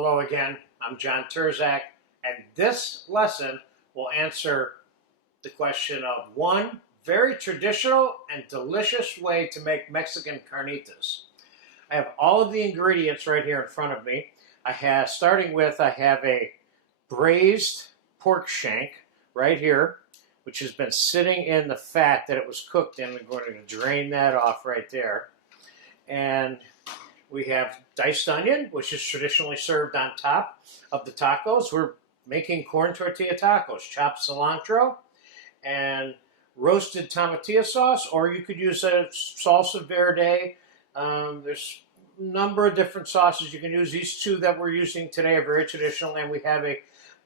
Hello again, I'm John Terzak, and this lesson will answer the question of one very traditional and delicious way to make Mexican carnitas. I have all of the ingredients right here in front of me. Starting with, I have a braised pork shank right here, which has been sitting in the fat that it was cooked in. I'm going to drain that off right there. And we have diced onion, which is traditionally served on top of the tacos. We're making corn tortilla tacos, chopped cilantro, and roasted tomatilla sauce, or you could use a salsa verde. There's a number of different sauces you can use. These two that we're using today are very traditional, and we have a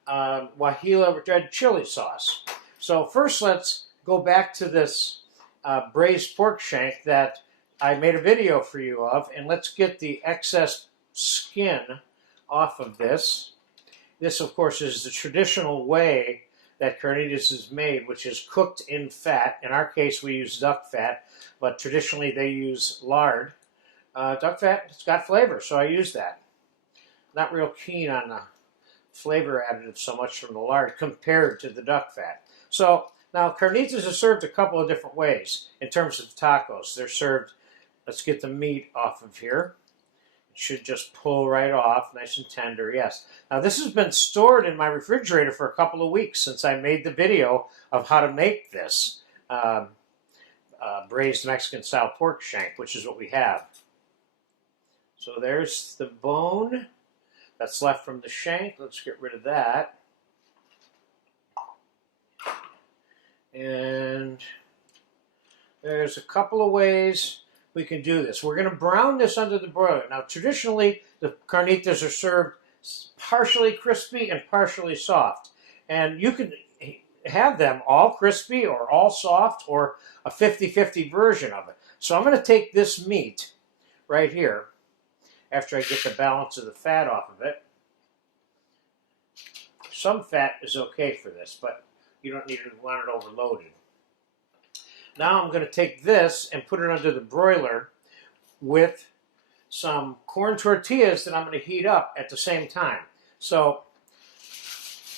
Guajillo red chili sauce. So first, let's go back to this braised pork shank that I made a video for you of, and let's get the excess skin off of this. This, of course, is the traditional way that carnitas is made, which is cooked in fat. In our case, we use duck fat, but traditionally they use lard. Duck fat, it's got flavor, so I use that. Not real keen on the flavor additive so much from the lard compared to the duck fat. So now carnitas are served a couple of different ways in terms of tacos. They're served. Let's get the meat off of here. It should just pull right off, nice and tender, yes. Now this has been stored in my refrigerator for a couple of weeks since I made the video of how to make this braised Mexican style pork shank, which is what we have. So there's the bone that's left from the shank. Let's get rid of that. And there's a couple of ways we can do this. We're going to brown this under the broiler. Now, traditionally, the carnitas are served partially crispy and partially soft. And you can have them all crispy or all soft or a 50-50 version of it. So I'm going to take this meat right here after I get the balance of the fat off of it. Some fat is okay for this, but you don't want it overloaded. Now I'm going to take this and put it under the broiler with some corn tortillas that I'm going to heat up at the same time. So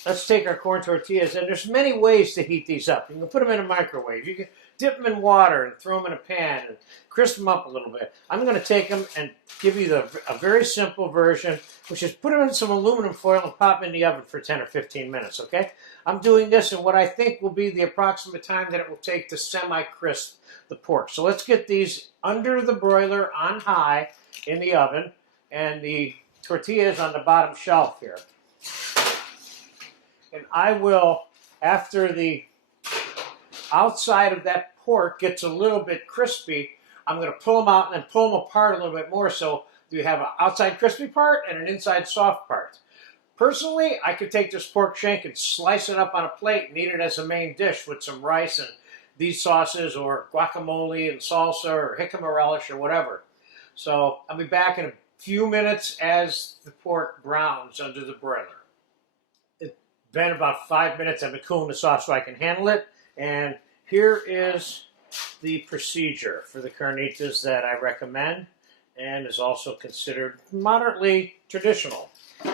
let's take our corn tortillas, and there's many ways to heat these up. You can put them in a microwave. You can dip them in water and throw them in a pan and crisp them up a little bit. I'm going to take them and give you a very simple version, which is put them in some aluminum foil and pop in the oven for 10 or 15 minutes, okay? I'm doing this in what I think will be the approximate time that it will take to semi-crisp the pork. So let's get these under the broiler on high in the oven, and the tortillas on the bottom shelf here. And I will, after the outside of that pork gets a little bit crispy, I'm going to pull them out and then pull them apart a little bit more so you have an outside crispy part and an inside soft part. Personally, I could take this pork shank and slice it up on a plate and eat it as a main dish with some rice and these sauces, or guacamole and salsa, or jicama relish, or whatever. So I'll be back in a few minutes as the pork browns under the broiler. It's been about 5 minutes. I've been cooling this off so I can handle it. And here is the procedure for the carnitas that I recommend, and is also considered moderately traditional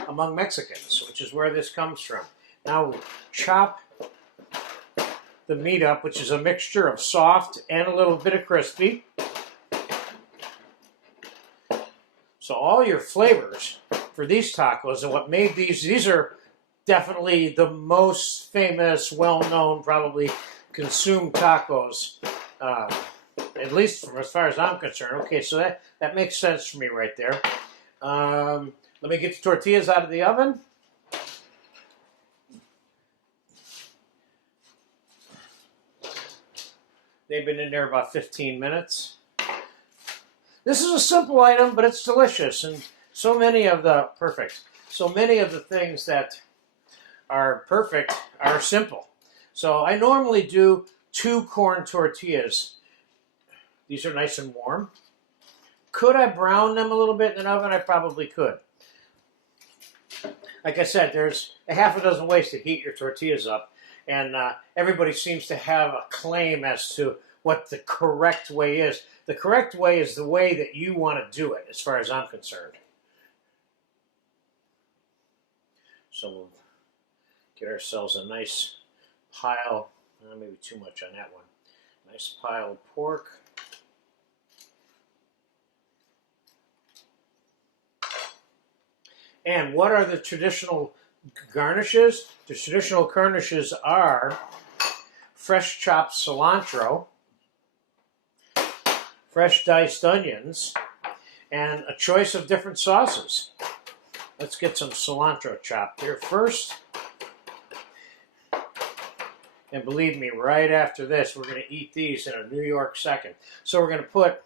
among Mexicans, which is where this comes from. Now we chop the meat up, which is a mixture of soft and a little bit of crispy. So all your flavors for these tacos, and what made these are definitely the most famous, well-known, probably consumed tacos, at least from as far as I'm concerned. Okay, so that makes sense for me right there. Let me get the tortillas out of the oven. They've been in there about 15 minutes. This is a simple item, but it's delicious, and so many of the things that are perfect are simple. So I normally do 2 corn tortillas. These are nice and warm. Could I brown them a little bit in an oven? I probably could. Like I said, there's a half a dozen ways to heat your tortillas up, and everybody seems to have a claim as to what the correct way is. The correct way is the way that you want to do it, as far as I'm concerned. So we'll get ourselves a nice pile, maybe too much on that one. Nice pile of pork. And what are the traditional garnishes? The traditional garnishes are fresh chopped cilantro, fresh diced onions, and a choice of different sauces. Let's get some cilantro chopped here first. And believe me, right after this, we're going to eat these in a New York second. So we're going to put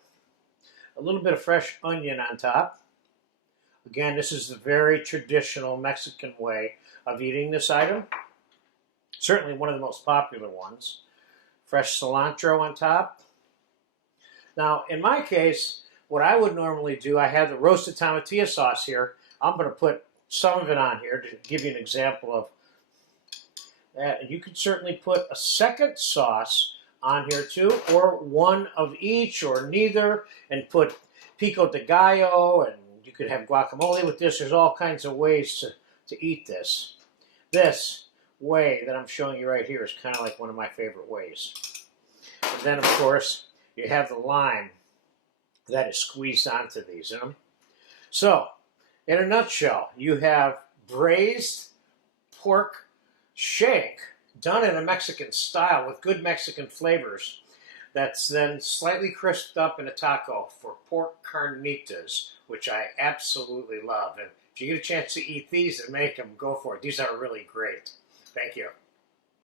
a little bit of fresh onion on top. Again, this is the very traditional Mexican way of eating this item. Certainly one of the most popular ones. Fresh cilantro on top. Now, in my case, what I would normally do, I have the roasted tomatilla sauce here. I'm going to put some of it on here to give you an example of that. You could certainly put a second sauce on here too, or one of each, or neither, and put pico de gallo, and you could have guacamole with this. There's all kinds of ways to eat this. This way that I'm showing you right here is kind of like one of my favorite ways. And then, of course, you have the lime that is squeezed onto these. You know? So, in a nutshell, you have braised pork shank done in a Mexican style with good Mexican flavors that's then slightly crisped up in a taco for pork carnitas, which I absolutely love. And if you get a chance to eat these and make them, go for it. These are really great. Thank you.